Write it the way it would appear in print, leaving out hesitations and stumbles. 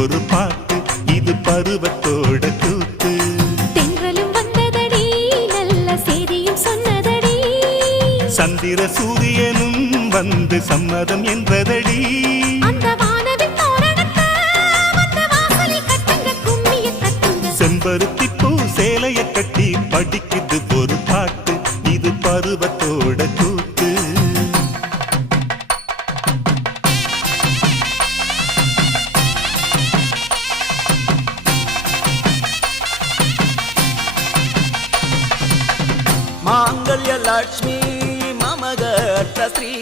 ஒரு பாட்டு, இது பருவத்தோட கூத்து. தென்றலும் வந்ததடி, நல்ல செய்தியும் சொன்னதடி. சந்திர சூரியனும் வந்து சம்மதம் என்றதடி. அந்த வானவில் தோரணத்தை வந்து வாசலில் கட்டுங்க, கும்மிய தட்டுங்க. செம்பருத்தி பூ சேலைய கட்டி படிக்குது ஒரு பாட்டு, இது பருவத்தோட கூத்து. மாங்கல்ய லட்சுமி மமகட்ட ஸ்ரீ